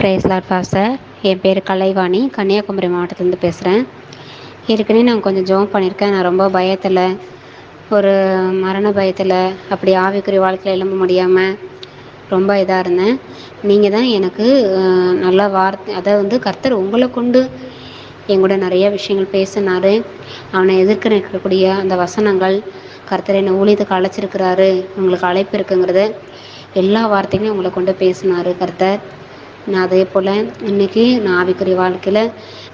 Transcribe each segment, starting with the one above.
Price Lord pastor. என் பேர் கலைவாணி, கன்னியாகுமரி மாவட்டத்துலேருந்து பேசுகிறேன். ஏற்கனவே நான் கொஞ்சம் ஜெபம் பண்ணியிருக்கேன். நான் ரொம்ப பயத்தில், ஒரு மரண பயத்தில், அப்படி ஆவிக்குரிய வாழ்க்கையில் எழும்ப முடியாமல் ரொம்ப இதாக இருந்தேன். நீங்கள் தான் எனக்கு நல்ல வார்த்தை, அதை கர்த்தர் உங்களை கொண்டு எங்கூட நிறைய விஷயங்கள் பேசினார். அவனை எதிர்க்க நிற்கக்கூடிய அந்த வசனங்கள், கர்த்தர் என்னை ஊழியத்துக்கு அழைச்சிருக்கிறாரு, உங்களுக்கு அழைப்பு இருக்குங்கிறத எல்லா வார்த்தைகளையும் உங்களை கொண்டு பேசினார் கர்த்தர். நான் அதே போல் இன்றைக்கி நான் ஆவிக்குரிய வாழ்க்கையில்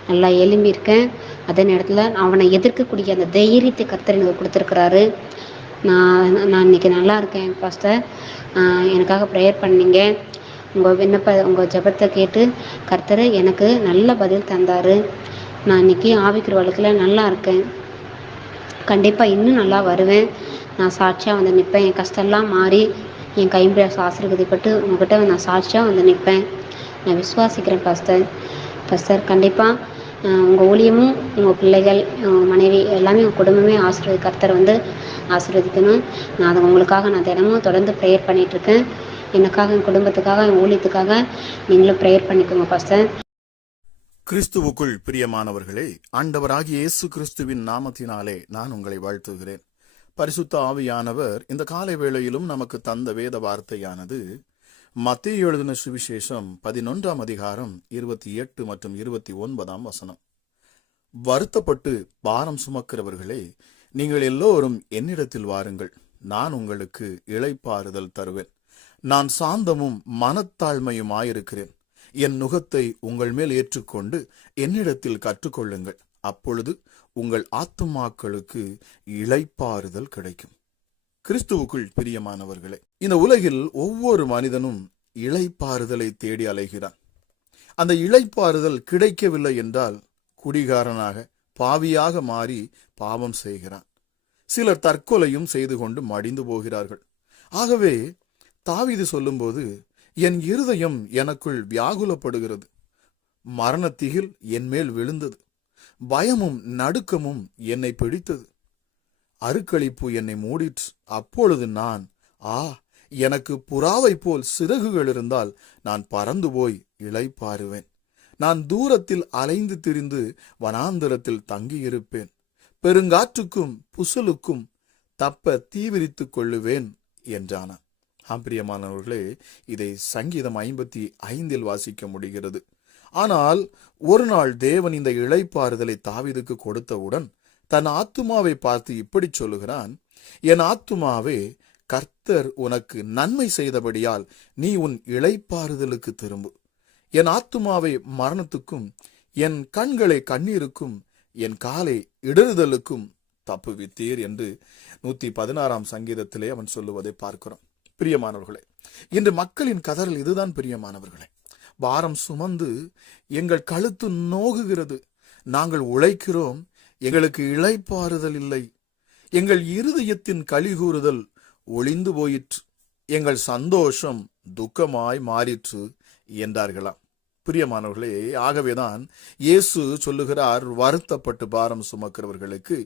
நல்லா எழும்பியிருக்கேன். அதே நேரத்தில் அவனை எதிர்க்கக்கூடிய அந்த தைரியத்தை கர்த்தர் எனக்கு கொடுத்துருக்குறாரு. நான் இன்றைக்கி நல்லா இருக்கேன் பாஸ்டர். எனக்காக ப்ரேயர் பண்ணீங்க. உங்கள் ஜெபத்தை கேட்டு கர்த்தர் எனக்கு நல்ல பதில் தந்தார். நான் இன்றைக்கி ஆவிக்குரிய வாழ்க்கையில் நல்லா இருக்கேன். கண்டிப்பாக இன்னும் நல்லா வருவேன். நான் சாட்சியாக வந்து நிற்பேன். என் கஷ்டம்லாம் மாறி என் கைம்பிரயாசம் ஆசீர்வதிப்பட்டு உங்கள்கிட்ட நான் சாட்சியாக வந்து நிற்பேன். நான் விசுவாசிக்கிறேன் பாஸ்டர். கண்டிப்பாக உங்கள் ஊழியமும், உங்கள் பிள்ளைகள், உங்கள் மனைவி எல்லாமே, உங்கள் குடும்பமே கர்த்தர் ஆசீர்வதிக்கணும். நான் அதை உங்களுக்காக நான் தினமும் தொடர்ந்து ப்ரேயர் பண்ணிகிட்ருக்கேன். எனக்காக, என் குடும்பத்துக்காக, என் ஊழியத்துக்காக நீங்களும் ப்ரேயர் பண்ணிக்கோங்க பாஸ்டர். கிறிஸ்துவுக்குள் பிரியமானவர்களே, ஆண்டவராகிய இயேசு கிறிஸ்துவின் நாமத்தினாலே நான் உங்களை வாழ்த்துகிறேன். பரிசுத்த ஆவியானவர் இந்த காலை வேளையிலும் நமக்கு தந்த வேத வார்த்தையானது மத்தேயு எழுதின சுவிசேஷம் 11ஆம் அதிகாரம் 28 மற்றும் 29ஆம் வசனம். வருத்தப்பட்டு பாரம் சுமக்கிறவர்களே, நீங்கள் எல்லோரும் என்னிடத்தில் வாருங்கள், நான் உங்களுக்கு இளைப்பாறுதல் தருவேன். நான் சாந்தமும் மனத்தாழ்மையுமாயிருக்கிறேன். என் நுகத்தை உங்கள் மேல் ஏற்றுக்கொண்டு என்னிடத்தில் கற்றுக்கொள்ளுங்கள், அப்பொழுது உங்கள் ஆத்துமாக்களுக்கு இளைப்பாறுதல் கிடைக்கும். கிறிஸ்துவுக்குள் பிரியமானவர்களே, இந்த உலகில் ஒவ்வொரு மனிதனும் இளைப்பாறுதலை தேடி அலைகிறான். அந்த இளைப்பாறுதல் கிடைக்கவில்லை என்றால் குடிகாரனாக, பாவியாக மாறி பாவம் செய்கிறான். சிலர் தற்கொலையும் செய்து கொண்டு மடிந்து போகிறார்கள். ஆகவே தாவீது சொல்லும்போது, என் இருதயம் எனக்குள் வியாகுலப்படுகிறது, மரணத்திகில் என் மேல் விழுந்தது, பயமும் நடுக்கமும் என்னை பிடித்தது, அருக்களிப்பு என்னை மூடிற்று. அப்பொழுது நான், எனக்கு புறாவை போல் சிறகுகள் இருந்தால் நான் பறந்து போய் இளைப்பாறுவேன். நான் தூரத்தில் அலைந்து திரிந்து வனாந்தரத்தில் தங்கியிருப்பேன். பெருங்காற்றுக்கும் புசலுக்கும் தப்ப தீவிரித்துக் கொள்ளுவேன் என்றானான். பிரியமானவர்களே, இதை சங்கீதம் 55 வாசிக்க முடிகிறது. ஆனால் ஒரு நாள் தேவன் இந்த இளைப்பாறுதலை தாவீதுக்கு கொடுத்தவுடன் தன் ஆத்துமாவை பார்த்து இப்படி சொல்லுகிறான், என் ஆத்துமாவே, கர்த்தர் உனக்கு நன்மை செய்தபடியால் நீ உன் இளைப்பாறுதலுக்கு திரும்பு. என் ஆத்துமாவை மரணத்துக்கும், என் கண்களை கண்ணீருக்கும், என் காலை இடறுதலுக்கும் தப்புவித்தீர் என்று 116ஆம் சங்கீதத்திலே அவன் சொல்லுவதை பார்க்கிறோம். பிரியமானவர்களே, இன்று மக்களின் கதறல் இதுதான் பிரியமானவர்களே. பாரம் சுமந்து எங்கள் கழுத்து நோகுகிறது, நாங்கள் உழைக்கிறோம், எங்களுக்கு இளைப்பாறுதல் இல்லை, எங்கள் இருதயத்தின் கலிகூறுதல் ஒளிந்து போயிற்று, எங்கள் சந்தோஷம் துக்கமாய் மாறிற்று என்றார்களாம். பிரியமானவர்களே, ஆகவேதான் இயேசு சொல்லுகிறார், வருத்தப்பட்டு பாரம் சுமக்கிறவர்களுக்கு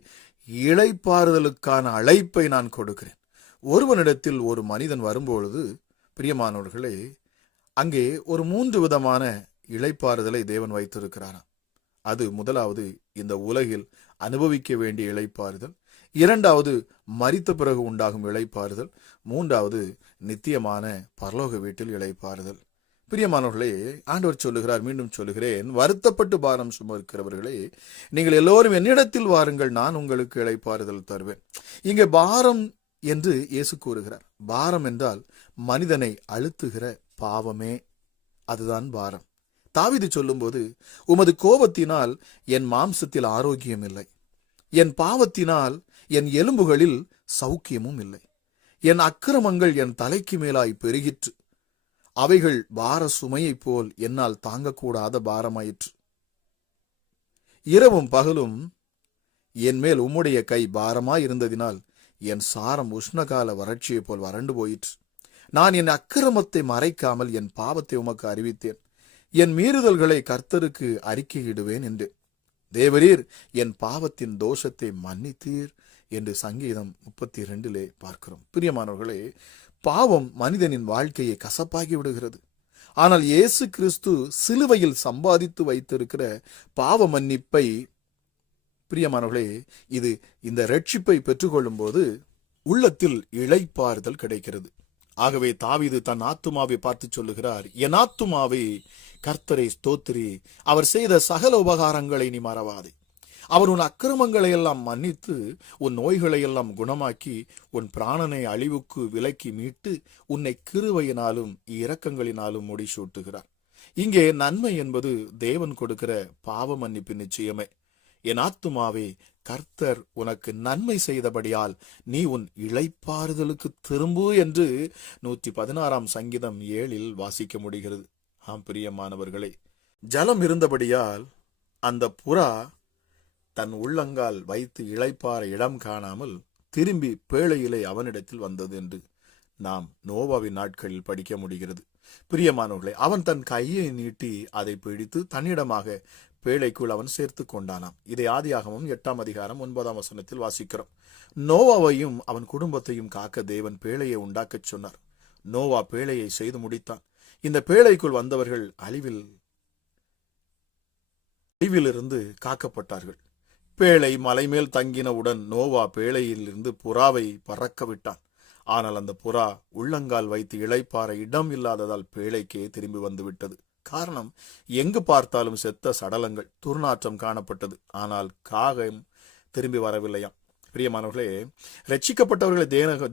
இளைப்பாறுதலுக்கான அழைப்பை நான் கொடுக்கிறேன். ஒருவனிடத்தில் ஒரு மனிதன் வரும்பொழுது பிரியமானவர்களே, அங்கே ஒரு 3 விதமான இளைப்பாறுதலை தேவன் வைத்திருக்கிறாராம். அது முதலாவது இந்த உலகில் அனுபவிக்க வேண்டிய இளைப்பாறுதல், இரண்டாவது மரித்த பிறகு உண்டாகும் இளைப்பாறுதல், மூன்றாவது நித்தியமான பரலோக வீட்டில் இளைப்பாறுதல். பிரியமானவர்களே, ஆண்டவர் சொல்லுகிறார், மீண்டும் சொல்லுகிறேன், வருத்தப்பட்டு பாரம் சுமக்கிறவர்களே, நீங்கள் எல்லோரும் என்னிடத்தில் வாருங்கள், நான் உங்களுக்கு இளைப்பாறுதல் தருவேன். இங்கே பாரம் என்று இயேசு கூறுகிறார். பாரம் என்றால் மனிதனை அழுத்துகிற பாவமே, அதுதான் பாரம். தாவீது சொல்லும்போது, உமது கோபத்தினால் என் மாம்சத்தில் ஆரோக்கியம் இல்லை, என் பாவத்தினால் என் எலும்புகளில் சௌக்கியமும் இல்லை, என் அக்கிரமங்கள் என் தலைக்கு மேலாய் பெருகிற்று, அவைகள் பார சுமையைப் போல் என்னால் தாங்கக்கூடாத பாரமாயிற்று. இரவும் பகலும் என் மேல் உம்முடைய கை பாரமாயிருந்ததினால் என் சாரம் உஷ்ணகால வறட்சியை போல் வறண்டு போயிற்று. நான் என் அக்கிரமத்தை மறைக்காமல் என் பாவத்தை உமக்கு அறிவித்தேன், என் மீறுதல்களை கர்த்தருக்கு அறிக்கையிடுவேன் என்று. தேவரீர் என் பாவத்தின் தோஷத்தை மன்னித்தீர் என்று சங்கீதம் 32 பார்க்கிறோம். பிரியமானவர்களே, பாவம் மனிதனின் வாழ்க்கையை கசப்பாகி விடுகிறது. ஆனால் இயேசு கிறிஸ்து சிலுவையில் சம்பாதித்து வைத்திருக்கிற பாவ மன்னிப்பை, பிரியமானவர்களே, இந்த ரட்சிப்பை பெற்றுக்கொள்ளும் போது உள்ளத்தில் இளைப்பாறுதல் கிடைக்கிறது. ஆகவே தாவீது தன் ஆத்துமாவை பார்த்து சொல்லுகிறார், என் ஆத்துமாவே கர்த்தரை ஸ்தோத்திரி, அவர் செய்த சகல உபகாரங்களை நீ மறவாதே. அவர் உன் அக்கிரமங்களை எல்லாம் மன்னித்து உன் நோய்களை எல்லாம் குணமாக்கி உன் பிராணனை அழிவுக்கு விலக்கி மீட்டு உன்னை கிருபையினாலும் இரக்கங்களினாலும் முடிசூட்டுகிறார். இங்கே நன்மை என்பது தேவன் கொடுக்கிற பாவ மன்னிப்பின் நிச்சயமே. என் ஆத்துமாவே கர்த்தர் உனக்கு நன்மை செய்தபடியால் நீ உன் இளைப்பாறுதலுக்கு திரும்பு என்று 116 சங்கீதம் 7 வாசிக்க முடிகிறது. ஆம் பிரியமானவர்களே, ஜலம் இருந்தபடியால் அந்த புறா தன் உள்ளங்கால் வைத்து இளைப்பாற இடம் காணாமல் திரும்பி பேழையிலே அவனிடத்தில் வந்தது என்று நாம் நோவாவின் நாட்களில் படிக்க முடிகிறது. பிரியமானவர்களே, அவன் தன் கையை நீட்டி அதை பிடித்து தன்னிடமாக பேழைக்குள் அவன் சேர்த்து கொண்டானாம். இதை ஆதியாகமம் 8 அதிகாரம் 9 வாசிக்கிறோம். நோவாவையும் அவன் குடும்பத்தையும் காக்க தேவன் பேழையை உண்டாக்கச் சொன்னார். நோவா பேழையை செய்து முடித்தான். இந்த பேழைக்குள் வந்தவர்கள் அழிவிலிருந்து காக்கப்பட்டார்கள். பேழை மலை மேல் தங்கினவுடன் நோவா பேழையிலிருந்து புறாவை பறக்க விட்டான். ஆனால் அந்த புறா உள்ளங்கால் வைத்து இளைப்பாற இடம் இல்லாததால் பேழைக்கே திரும்பி வந்து விட்டது. காரணம், எங்கு பார்த்தாலும் செத்த சடலங்கள், துர்நாற்றம் காணப்பட்டது. ஆனால் காகம் திரும்பி வரவில்லையாம். பிரியமானவர்களே, ரட்சிக்கப்பட்டவர்களை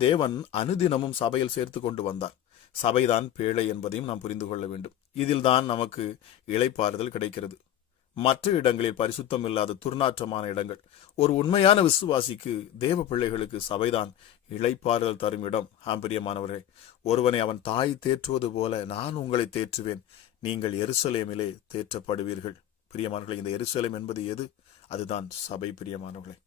தேவன் அனுதினமும் சபையில் சேர்த்து கொண்டு வந்தார். சபைதான் பேழை என்பதையும் நாம் புரிந்து கொள்ள வேண்டும். இதில்தான் நமக்கு இளைப்பாறுதல் கிடைக்கிறது. மற்ற இடங்களில் பரிசுத்தம் இல்லாத துர்நாற்றமான இடங்கள். ஒரு உண்மையான விசுவாசிக்கு, தேவ பிள்ளைகளுக்கு சபைதான் இளைப்பாறுதல் தரும் இடம். பிரியமானவரே, ஒருவனை அவன் தாய் தேற்றுவது போல நான் உங்களை தேற்றுவேன், நீங்கள் எருசலேமிலே தேற்றப்படுவீர்கள். பிரியமானவர்களே, இந்த எருசலேம் என்பது எது? அதுதான் சபை. பிரியமானவர்களே,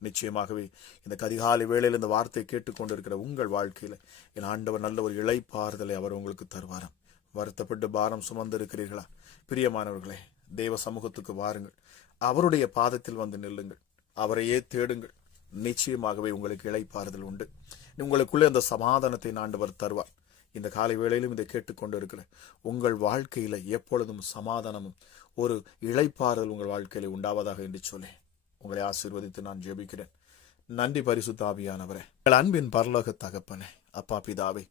நிச்சயமாகவே இந்த கதிகாலை வேளையில் இந்த வார்த்தை கேட்டுக்கொண்டிருக்கிற உங்கள் வாழ்க்கையில என் ஆண்டவர் நல்ல ஒரு இளைப்பாறுதலை அவர் உங்களுக்கு தருவாராம். வருத்தப்பட்டு பாரம் சுமந்திருக்கிறீர்களா? பிரியமானவர்களே, தேவ சமூகத்துக்கு வாருங்கள். அவருடைய பாதத்தில் வந்து நில்லுங்கள். அவரையே தேடுங்கள். நிச்சயமாகவே உங்களுக்கு இளைப்பாறுதல் உண்டு. உங்களுக்குள்ளே அந்த சமாதானத்தை ஆண்டவர் தருவார். இந்த காலை வேளையிலும் இதை கேட்டுக்கொண்டு இருக்கிற உங்கள் வாழ்க்கையில எப்பொழுதும் சமாதானமும் ஒரு இளைப்பாறுதல் உங்கள் வாழ்க்கையில உண்டாவதாக என்று சொல்லி உங்களை ஆசீர்வதித்து நான் ஜெபிக்கிறேன். நன்றி பரிசுத்த ஆவியானவரே, எங்கள் அன்பின் பரலோக தகப்பனே, அப்பா பிதாவே,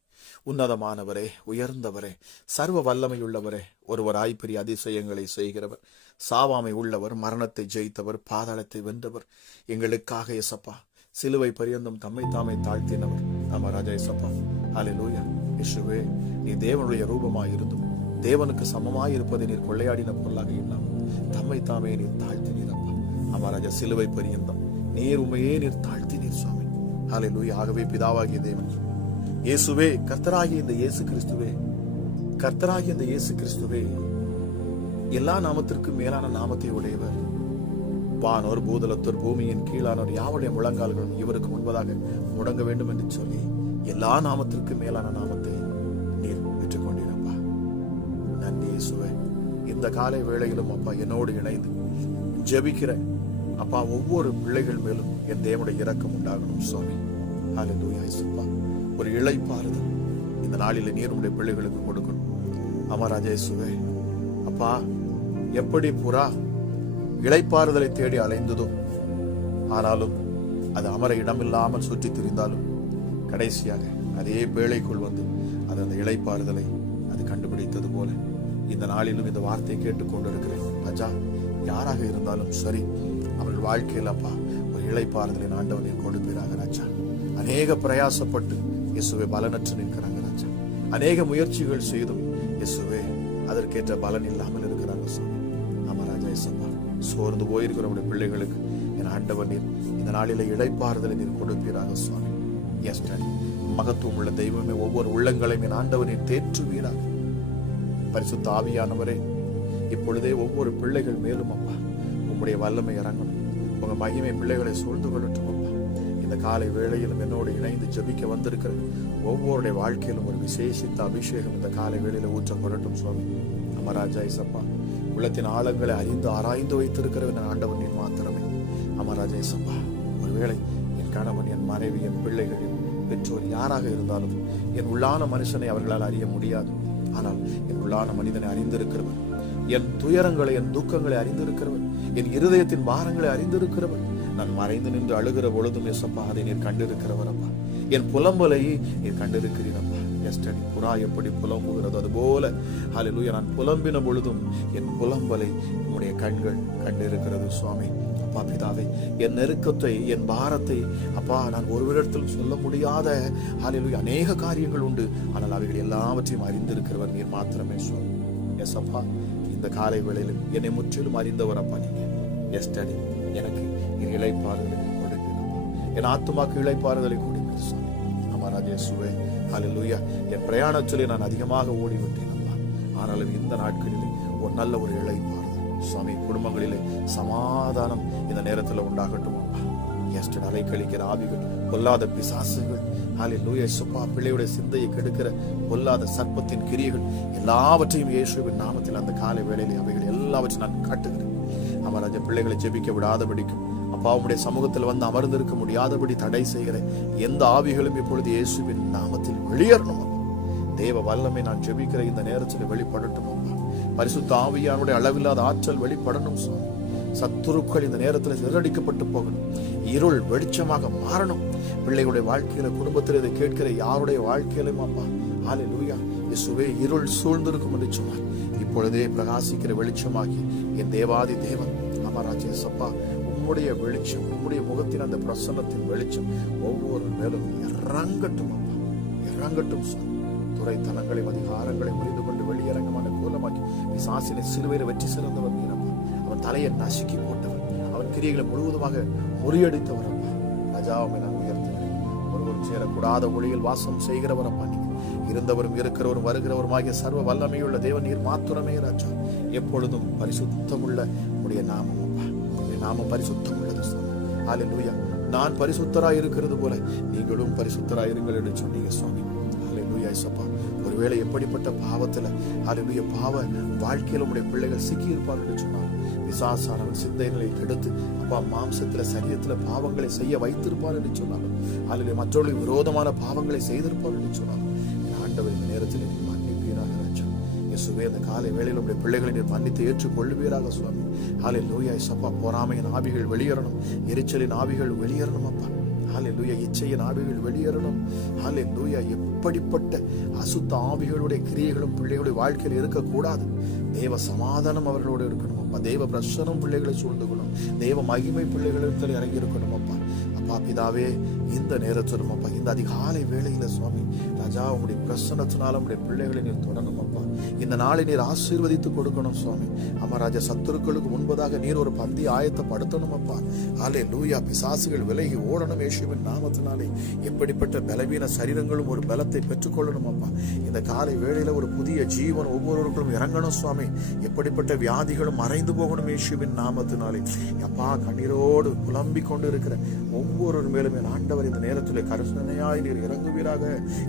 உன்னதமானவரே, உயர்ந்தவரே, சர்வ வல்லமையுள்ளவரே, ஒருவராய் பெரிய அதிசயங்களை செய்கிறவர், சாவாமை உள்ளவர், மரணத்தை ஜெயித்தவர், பாதாளத்தை வென்றவர், எங்களுக்காக ஏசப்பா சிலுவை பரியந்தம் தம்மை தாமே தாழ்த்தினவர் நம்ம ராஜா ஏசப்பா. ஹல்லேலூயா. இயேசுவே, நீ தேவனுடைய ரூபமாய் இருந்தும் தேவனுக்கு சமமாய் இருப்பதை நீர் கொள்ளையாடின பொருளாக எண்ணாமல் தம்மை தாமே நீர் தாழ்த்தினீரப்பா. ஆமா ராஜா, சிலுவை பரியந்தம் நீர் உண்மையே நீர் தாழ்த்தினீர் சுவாமி. ஹல்லேலூயா. ஆகவே பிதாவாகிய தேவன் இயேசுவே, கர்த்தராகிய இந்த இயேசு கிறிஸ்துவே, கர்த்தராகிய இந்த இயேசு கிறிஸ்துவே எல்லா நாமத்திற்கும் மேலான நாமத்தை உடையவர். வானோர் பூதலத்தோர் பூமியின் கீழானோர் யாவுடைய முழங்கால்களும் இவருக்கு முன்பதாக முடங்க வேண்டும் என்று சொல்லி எல்லா நாமத்திற்கும் மேலான நாமத்தை நீர் பெற்றுக்கொண்டீரப்பா. நன்றி இயேசுவே. இந்த காலை வேளையிலும் அப்பா என்னோடு இணைந்து ஜெபிக்கிற அப்பா ஒவ்வொரு பிள்ளைகள் மேலும் என் தேவனுடைய இரக்கம் உண்டாகணும் சுவாமி. ஹல்லேலூயா இயேசுப்பா. ஒரு இளைப்பாறுதல் இந்த நாளில நீர் உடைய பிள்ளைகளுக்கு கொடுக்கணும். அமராஜா இயேசுவே, அப்பா எப்படி புறா இளைப்பாறுதலை தேடி அலைந்ததோ, ஆனாலும் அது அமர இடமில்லாமல் சுற்றி திரிந்தாலும் கடைசியாக அதே பேழைக்குள் வந்து அது அந்த இளைப்பாறுதலை அது கண்டுபிடித்தது போல இந்த நாளிலும் இந்த வார்த்தையை கேட்டுக்கொண்டிருக்கிறேன் ராஜா. யாராக இருந்தாலும் சரி, அவர்கள் வாழ்க்கையில் அப்பா ஒரு இளைப்பாறுதலை ஆண்டவனை கொடுப்பீராக ராஜா. அநேக பிரயாசப்பட்டு இயேசுவே பலனற்று நிற்கிறாங்க ராஜா. அநேக முயற்சிகள் செய்தும் இயேசுவே அதற்கேற்ற பலன் இல்லாமல் இருக்கிறாங்க சுவாமி. ஆமா ராஜா இயேசுப்பா, சோர்ந்து போயிருக்கிற நம்முடைய பிள்ளைகளுக்கு என் ஆண்டவர் நீர் இந்த நாளில இளைப்பாறுதலை நீர் கொடுப்பீராக சுவாமி. எஸ் டாடி, மகத்துவம் உள்ள தெய்வமே, ஒவ்வொரு உள்ளங்களையும் என் ஆண்டவர் நீர் தேற்றுவீராக. பரிசுத்த ஆவியானவரே, இப்பொழுதே ஒவ்வொரு பிள்ளைகள் மேலும் அப்பா உம்முடைய வல்லமை இறங்கணும். உங்க மகிமை பிள்ளைகளை சூழ்ந்து கொள்ளட்டும் அப்பா. இந்த காலை வேளையிலும் என்னோடு இணைந்து ஜெபிக்க வந்திருக்கிற ஒவ்வொருடைய வாழ்க்கையிலும் ஒரு விசேஷித்த அபிஷேகம் இந்த காலை வேளையில ஊற்றப்படட்டும் சுவாமி. அமராஜா இசப்பா, உள்ளத்தின் ஆழங்களை அறிந்து ஆராய்ந்து வைத்திருக்கிறவன் ஆண்டவன் நீர் மாத்திரமே. அமராஜா இசப்பா, ஒருவேளை என் கணவன், என் மனைவி, என் பிள்ளைகள், என் பெற்றோர் யாராக இருந்தாலும் என் உள்ளான மனுஷனை அவர்களால் அறிய முடியாது. ஆனால் என் உள்ளான மனிதனை அறிந்திருக்கிறவன், என் துயரங்களை, என் துக்கங்களை அறிந்திருக்கிறவன், என் இருதயத்தின் பாரங்களை அறிந்திருக்கிறவன். நான் மறைந்து நின்று அழுகிற பொழுதும் எசப்பா அதை நீர் கண்டிருக்கிறவர் அப்பா. என் புலம்பலை நீர் கண்டிருக்கிறீரப்பா. எஸ்டடி புறா எப்படி புலம்புகிறது அதுபோல ஹல்லேலூயா நான் புலம்பின பொழுதும் என் புலம்பலை உம்முடைய கண்கள் கண்டிருக்கிறது சுவாமி. அப்பா பிதாவே, என் நெருக்கத்தை, என் பாரத்தை அப்பா நான் ஒருவரிடத்தில் சொல்ல முடியாத ஹல்லேலூயா அநேக காரியங்கள் உண்டு. ஆனால் அவைகள் எல்லாவற்றையும் அறிந்திருக்கிறவர் நீர் மாத்திரமே சுவாமி. எஸ் அப்பா, இந்த காலை வேளையிலும் என்னை முற்றிலும் அறிந்தவர் அப்பா நீங்க. எஸ்டடி எனக்கு இளைப்பாறுதலை கொடுக்கிறப்பா, என் ஆத்துமாக்கு இளைப்பாறுதலை கொடுக்கிற சுவாமி. அமராஜ் இயேசுவே ஹல்லேலூயா. என் பிரயாணத்திலே நான் அதிகமாக ஓடிவிட்டேன் அப்பா. ஆனாலும் இந்த நாட்களிலே ஒரு நல்ல ஒரு இளைப்பாறுதல் சுவாமி, குடும்பங்களிலே சமாதானம் இந்த நேரத்தில் உண்டாகட்டும் அப்பா. எஸ்டடி அலைக்கழிக்கிற ஆவிகள், பொல்லாத பிசாசுகள் ஹல்லேலூயா சுப்பா, பிள்ளையுடைய சிந்தையை கெடுக்கிற பொல்லாத சர்ப்பத்தின் கிரியைகள் எல்லாவற்றையும் இயேசுவின் நாமத்தில் அந்த காலை வேளையிலே அவைகள் எல்லாவற்றையும் நான் காட்டுகிறேன். அமராஜ பிள்ளைகளை ஜெபிக்க விடாதபடிக்கும் அப்பா உம்முடைய சமூகத்தில் வந்து அமர்ந்திருக்க முடியாதபடி தடை செய்கிற எந்த ஆவிகளும் இப்பொழுது இயேசுவின் நாமத்தில் வெளியேறணும் அப்பா. தேவ வல்லமை நான் ஜெபிக்கிற இந்த நேரத்தில் வெளிப்படட்டும் அப்பா. பரிசுத்த ஆவியானுடைய அளவில்லாத ஆற்றல் வெளிப்படணும் சுவாமி. சத்துருக்கள் இந்த நேரத்தில் சிதறடிக்கப்பட்டு போகணும். இருள் வெளிச்சமாக மாறணும். பிள்ளைகளுடைய வாழ்க்கையில, குடும்பத்தில் இதை கேட்கிற யாருடைய வாழ்க்கையிலும் அப்பா ஹல்லேலூயா இயேசுவே இருள் சூழ்ந்திருக்கும் என்று சொன்னார். இப்பொழுதே பிரகாசிக்கிற வெளிச்சமாகி என் தேவாதி தேவன் அமராஜ் இயேசப்பா உம்முடைய வெளிச்சம், உம்முடைய முகத்தின் அந்த பிரசன்னத்தின் வெளிச்சம் ஒவ்வொரு மேலும் இறங்கட்டும் அப்பா, இறங்கட்டும் சுவாமி. துறைத்தனங்களை, அதிகாரங்களை முறிந்து கொண்டு வெளியரங்கமான கோலமாக்கி பிசாசினை சிலுவையில் வெற்றி சிறந்தவர் நீரப்பா. அவன் தலையை நசுக்கி போட்டவர், அவன் கிரியைகளை முழுவதுமாக முறியடித்தவர் அப்பா. ராஜாவை நான் உயர்த்துகிறேன். ஒருவரும் சேரக்கூடாத ஒளியில் வாசம் செய்கிறவர் அப்பா நீங்க. இருந்தவரும் இருக்கிறவரும் வருகிறவருமாகிய சர்வ வல்லமையுள்ள தேவன் நீர் மாத்திரமே ராஜா. எப்பொழுதும் பரிசுத்தமுள்ள உடைய நாமம் அப்பா. உடைய நாமம் பரிசுத்தம் உள்ளது சுவாமி. ஹல்லேலூயா. நான் பரிசுத்தராய் இருக்கிறது போல நீங்களும் பரிசுத்தராய் இருங்கள் என்று சொன்னீங்க சுவாமி. ஹல்லேலூயா இயேசுப்பா. ஒருவேளை எப்படிப்பட்ட பாவத்துல ஹல்லேலூயா பாவ வாழ்க்கையில உடைய பிள்ளைகள் சிக்கி இருப்பார்கள் என்று சொன்னார். பிசாசானவன் சிந்தைகளை கெடுத்து அப்பா மாம்சத்துல, சரீரத்துல பாவங்களை செய்ய வைத்திருப்பார் என்று சொன்னாலும், ஹல்லேலூயா மற்றவர்களுக்கு விரோதமான பாவங்களை செய்திருப்பார் என்று சொன்னாலும், ஆண்டவர் இந்த நேரத்தில் மன்னிப்பீராக ராஜா. இயேசுவே அந்த காலை வேளையில் உடைய பிள்ளைகளை நீர் மன்னித்து ஏற்றுக்கொள்வீராக சுவாமி. ஹல்லேலூயா இயேசுப்பா. பொறாமையின் ஆவிகள் வெளியேறணும், எரிச்சலின் ஆவிகள் வெளியேறணும் அப்பா. ஹல்லேலூயா இச்சையின் ஆவிகள் வெளியேறணும். ஹல்லேலூயா எப்படிப்பட்ட அசுத்த ஆவிகளுடைய கிரியைகளும் பிள்ளைகளுடைய வாழ்க்கையில் இருக்கக்கூடாது. தேவ சமாதானம் அவர்களோடு இருக்கணும் அப்பா. தேவ பிரசனம் பிள்ளைகளை சூழ்ந்து கொள்ளும். தேவ மகிமை பிள்ளைகளிடத்தில் இறங்கி இருக்கணும் அப்பா. அப்பா பிதாவே, இந்த நேரத்திலும் அப்பா இந்த அதிகாலை வேளையில சுவாமி ராஜா உங்களுடைய பிரசன்னத்தினால உங்களுடைய பிள்ளைகளை நீர் தொடரணும் அப்பா. இந்த நாளை நீர் ஆசீர்வதித்து கொடுக்கணும் சுவாமி. அம்மா ராஜா, சத்துருக்களுக்கு முன்பதாக நீர் ஒரு பந்தி ஆயத்தப்படுத்தணும் அப்பா. ஹல்லேலூயா. பிசாசுகள் விலகி ஓடணும் இயேசுவின் நாமத்தினாலே. எப்படிப்பட்ட பலவீன சரீரங்களும் ஒரு பலத்தை பெற்றுக்கொள்ளணும் அப்பா. இந்த காலை வேளையில ஒரு புதிய ஜீவன் ஒவ்வொருவருக்கும் இறங்கணும் சுவாமி. எப்படிப்பட்ட வியாதிகளும் மறைந்து போகணும் இயேசுவின் நாமத்தினாலே. அப்பா கண்ணீரோடு புலம்பிக் கொண்டு இருக்கிற ஒவ்வொரு மேலும் என் ஆண்டவர் இந்த நேரத்தில் கருணையாய் நீர் இறங்குவீராக,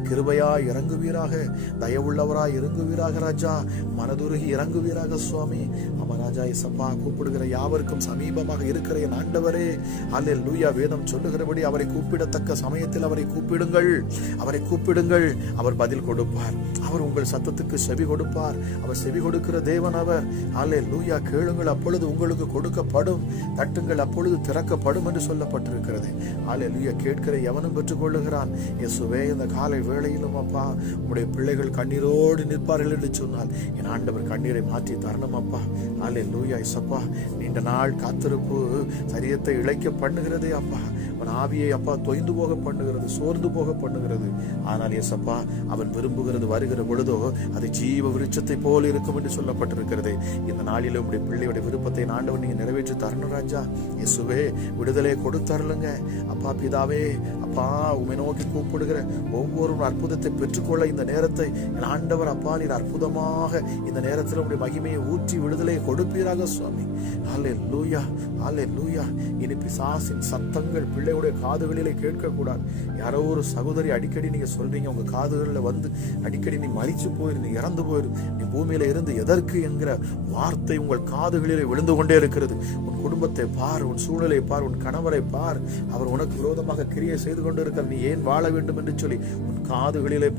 கிருபையாய் இறங்குவீராக, தயவுள்ளவராய் இறங்குவீராக ராஜா. மனதுருகி இறங்குவீராக சுவாமி. அம ராஜா இயேசப்பா, கூப்பிடுகிற யாவருக்கும் சமீபமாக இருக்கிற என் ஆண்டவரே ஹல்லேலூயா. வேதம் சொல்லுகிறபடி அவரை கூப்பிடத்தக்க சமயத்தில் அவரை கூப்பிடுங்கள், அவரை கூப்பிடுங்கள், அவர் பதில் கொடுப்பார். அவர் உங்கள் சத்தத்துக்கு செவி கொடுப்பார். அவர் செவி கொடுக்கிற தேவன் அவர். ஹல்லேலூயா. கேளுங்கள் அப்பொழுது உங்களுக்கு கொடுக்கப்படும், தட்டுங்கள் அப்பொழுது திறக்கப்படும் என்று சொல்லப்பட்டிருக்கிறது. ஹல்லேலூயா. கேட்கிற எவனும் பெற்றுக் கொள்ளுகிறான். இயேசுவே, இந்த காலை வேளையிலும் அப்பா உம்முடைய பிள்ளைகள் கண்ணீரோடு நிற்பார்கள் என்று சொன்னால் என் ஆண்டவர் கண்ணீரை மாற்றி தரணும் அப்பா. ஹல்லேலூயா இயேசப்பா. நீண்ட நாள் காத்திருப்பு சரீரத்தை இழைக்க பண்ணுகிறதே அப்பா. அவன் ஆவியை அப்பா தொய்ந்து போக பண்ணுகிறது, சோர்ந்து போக பண்ணுகிறது. ஆனால் இயேசப்பா அவன் விரும்புகிறது வருகிற பொழுதோ அது ஜீவ விருட்சத்தை போல் இருக்கும் என்று சொல்லப்பட்டிருக்கிறது. இந்த நாளில் உங்களுடைய பிள்ளையுடைய விருப்பத்தை ஆண்டவர் நீங்க நிறைவேற்றி தரணும் ராஜா. இயேசுவே, விடுதலை கொடுத்தருளுங்க அப்பா. பிதாவே அப்பா, உம்மை நோக்கி கூப்பிடுகிற ஒவ்வொரு அற்புதத்தை பெற்றுக்கொள்ள இந்த நேரத்தை என் ஆண்டவர் அப்பா நீர் அற்புதமாக இந்த நேரத்தில் உங்களுடைய மகிமையை ஊற்றி விடுதலை கொடுப்பீராக சுவாமி. ஹல்லேலூயா, ஹல்லேலூயா. இனி பிசாசின் சத்தங்கள் பிள்ளை பிள்ளையுடைய காதுகளிலே கேட்கக்கூடாது. யாரோ ஒரு சகோதரி அடிக்கடி நீங்க சொல்றீங்க, உங்க காதுகளில் வந்து அடிக்கடி நீ மரிச்சு போயிரு, நீ இறந்து போயிரு, நீ பூமியில இருந்து எதற்கு என்கிற வார்த்தை உங்கள் காதுகளிலே விழுந்து கொண்டே இருக்கிறது. உன் குடும்பத்தை பார், உன் சூழலை பார், உன் கணவரை பார், அவர் உனக்கு விரோதமாக கிரியை செய்து கொண்டு இருக்கிறார், நீ ஏன் வாழ வேண்டும் என்று சொல்லி உன் காதுகளிலே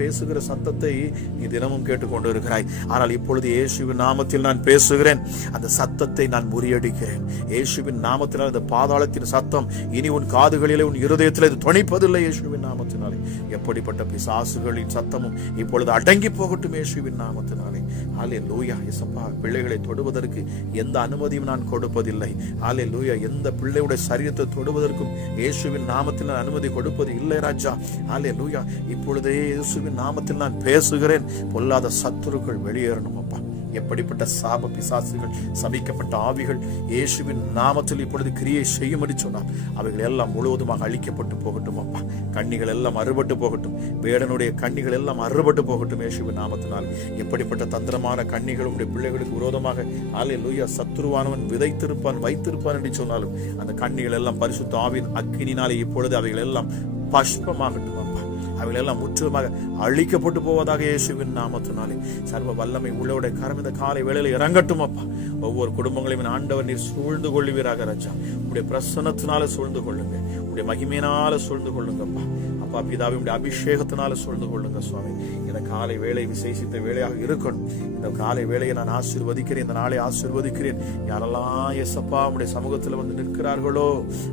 பேசுகிற சத்தத்தை நீ தினமும் கேட்டுக்கொண்டு இருக்கிறாய். ஆனால் இப்பொழுது இயேசுவின் நாமத்தில் நான் பேசுகிறேன், அந்த சத்தத்தை நான் முறியடிக்கிறேன். இயேசுவின் நாமத்தினால் அந்த பாதாளத்தின் சத்தம் இனி உன் காதுகளிலே, உன் இருதயத்திலே இது துணிப்பதில்லை. இயேசுவின் நாமத்தினாலே எப்படிப்பட்ட பிசாசுகளின் சத்தமும் இப்பொழுது அடங்கி போகட்டும் இயேசுவின் நாமத்தினாலே. ஹல்லேலூயா. இயேசப்பா, பிள்ளைகளை தொடுவதற்கு எந்த அனுமதியும் நான் கொடுப்பதில்லை. ஹல்லேலூயா. எந்த பிள்ளையுடைய சரீரத்தை தொடுவதற்கும் இயேசுவின் நாமத்தில் நான் அனுமதி கொடுப்பது இல்லை ராஜா. ஹல்லேலூயா. இப்பொழுதே இயேசுவின் நாமத்தில் நான் பேசுகிறேன், பொல்லாத சத்துருக்கள் வெளியேறணும் அப்பா. எப்படிப்பட்ட சாப பிசாசுகள், சபிக்கப்பட்ட ஆவிகள் இயேசுவின் நாமத்தில் இப்பொழுது கிரியை செய்யும்படி சொன்னார், அவைகள் எல்லாம் முழுவதுமாக அழிக்கப்பட்டு போகட்டும் அப்பா. கண்ணிகள் எல்லாம் அறுபட்டு போகட்டும், வேடனுடைய கண்ணிகள் எல்லாம் அறுபட்டு போகட்டும் இயேசுவின் நாமத்தினால். எப்படிப்பட்ட தந்திரமான கண்ணிகள் உடைய பிள்ளைகளுக்கு விரோதமாக ஹல்லேலூயா சத்துருவானவன் விதைத்திருப்பான், வைத்திருப்பான் என்று சொன்னாலும் அந்த கண்ணிகள் எல்லாம் பரிசுத்த ஆவியின் அக்கினினாலே இப்பொழுது அவைகள் எல்லாம் பஷ்பமாகட்டும் அப்பா. அவைகள் எல்லாம் முற்றிலுமாக அழிக்கப்பட்டு போவதாக இயேசுவின் நாமத்தினாலே. சர்வ வல்லமை உள்ளவருடைய கரம் இந்த காலை வேளையில இறங்கட்டும் அப்பா. ஒவ்வொரு குடும்பங்களையும் ஆண்டவர் நீர் சூழ்ந்து கொள்ளுவீராக ராஜா. உடைய பிரசன்னத்தினால சூழ்ந்து கொள்ளுங்க, உடைய மகிமையினால சூழ்ந்து கொள்ளுங்க அப்பா. அப்பா பிதாவே, உடைய அபிஷேகத்தினால சூழ்ந்து கொள்ளுங்க சுவாமி. இந்த காலை வேளை விசேஷித்த வேளையாக இருக்கணும். இந்த காலை வேளையை நான் ஆசீர்வதிக்கிறேன், இந்த நாளை ஆசீர்வதிக்கிறேன். யாரெல்லாம் இயேசப்பா உடைய சமூகத்தில் வந்து நிற்கிறார்களோ,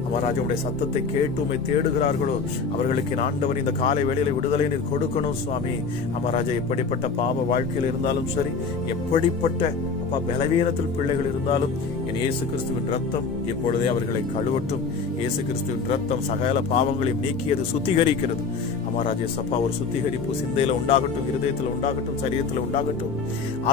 அமராஜா உடைய சத்தத்தை கேட்டு உம்மை தேடுகிறார்களோ, அவர்களுக்கு ஆண்டவர் இந்த காலை வேளையில விடுதலை நீர் கொடுக்கணும் சுவாமி. அமராஜா, எப்படிப்பட்ட பாவ வாழ்க்கையில் இருந்தாலும் சரி, எப்படிப்பட்ட அப்பா பலவீனத்தில் பிள்ளைகள் இருந்தாலும் என் இயேசு கிறிஸ்துவின் ரத்தம் இப்பொழுதே அவர்களை கழுவட்டும். இயேசு கிறிஸ்துவின் ரத்தம் சகல பாவங்களையும் நீக்கியது, சுத்திகரிக்கிறது. அமராஜா சப்பா, ஒரு சுத்திகரிப்பு சிந்தையில உண்டாகட்டும், இருதயத்தில் உண்டாகட்டும், சரீரத்தில் உண்டாகட்டும்,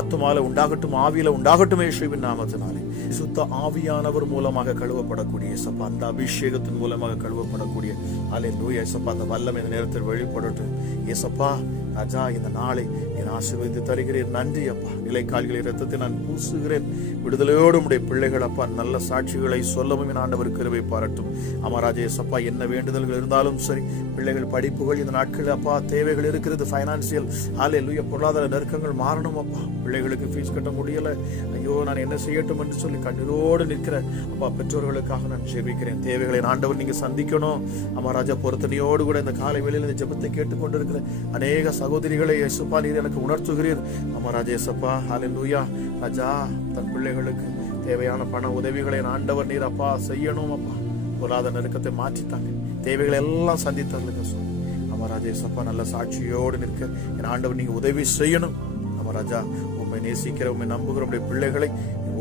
ஆத்துமால உண்டாகட்டும், ஆவியில உண்டாகட்டும் இயேசுவின் நாமத்தினாலே. சுத்த ஆவியானவர் மூலமாக கழுவப்படக்கூடிய சப்பா, அந்த அபிஷேகத்தின் மூலமாக கழுவப்படக்கூடிய ஹல்லேலூயா சப்பா, அந்த வல்லமை இந்த நேரத்தில் வெளிப்படட்டும். ஏசப்பா ராஜா, இந்த நாளை என் ஆசீர்வதித்து தருகிறேன். நன்றி அப்பா. நிலைக்கால்களை ரத்தத்தை நான் பூசுகிறேன். விடுதலையோடு உடைய பிள்ளைகள் அப்பா நல்ல சாட்சிகளை சொல்லவும் என் ஆண்டவர் கிருபை பாராட்டும். அமராஜா ஏசப்பா, என்ன வேண்டுதல்கள் இருந்தாலும் சரி, பிள்ளைகள் படிப்புகள் இந்த நாட்களில் அப்பா தேவைகள் இருக்கிறது, பைனான்சியல் ஹல்லேலூயா பொருளாதார நெருக்கங்கள் மாறணும் அப்பா. பிள்ளைகளுக்கு ஃபீஸ் கட்ட முடியல, ஐயோ நான் என்ன செய்யட்டும் என்று சொல்லி கண்ணீரோடு நிற்கிற அப்பா பெற்றோர்களுக்காக நான் ஜெபிக்கிறேன். தேவைகளை ஆண்டவர் நீங்க சந்திக்கணும். அமராஜா, பொறுத்தனையோடு கூட இந்த காலை வேளையில் இந்த ஜெபத்தை கேட்டுக்கொண்டிருக்கிற அநேக சகோதரிகளை இயேசுப்பா நீர் எனக்கு உணர்த்துகிறீர். அமராஜா இயேசப்பா ஹல்லேலூயா ராஜா, தன் பிள்ளைகளுக்கு தேவையான பண உதவிகளை ஆண்டவர் நீர் அப்பா செய்யணும் அப்பா. பொருளாதார நெருக்கத்தை மாற்றித்தாங்க, தேவைகளை எல்லாம் சந்தித்தாங்க சொல்லி அமராஜா இயேசப்பா நல்ல சாட்சியோடு நிற்க என் ஆண்டவர் நீங்க உதவி செய்யணும். அமராஜா, உண்மை நேசிக்கிற, உண்மை நம்புகிற உடைய பிள்ளைகளை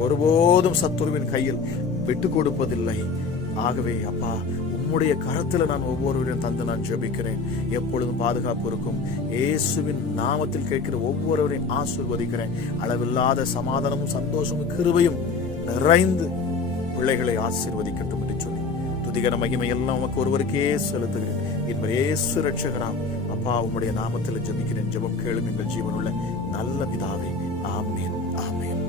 ஒருபோதும் சத்துருவின் கையில் விட்டு கொடுப்பதில்லை. ஆகவே அப்பா, உம்முடைய கரத்துல நான் ஒவ்வொருவரையும் தந்து நான் ஜெபிக்கிறேன். எப்பொழுதும் பாதுகாப்பு இருக்கும். இயேசுவின் நாமத்தில் கேட்கிற ஒவ்வொருவரையும் ஆசீர்வதிக்கிறேன். அளவில்லாத சமாதானமும் சந்தோஷமும் கிருபையும் நிறைந்து பிள்ளைகளை ஆசீர்வதிக்கட்டும் என்று சொல்லி துதிகர மகிமை எல்லாம் உமக்கு ஒருவருக்கே செலுத்துகிறேன். என்பது இயேசு ரட்சகராம் அப்பா, உம்முடைய நாமத்தில் ஜெபிக்கிறேன். ஜெபம் கேளும் எங்கள் ஜீவனுள்ள நல்ல பிதாவே. ஆமென், ஆமென்.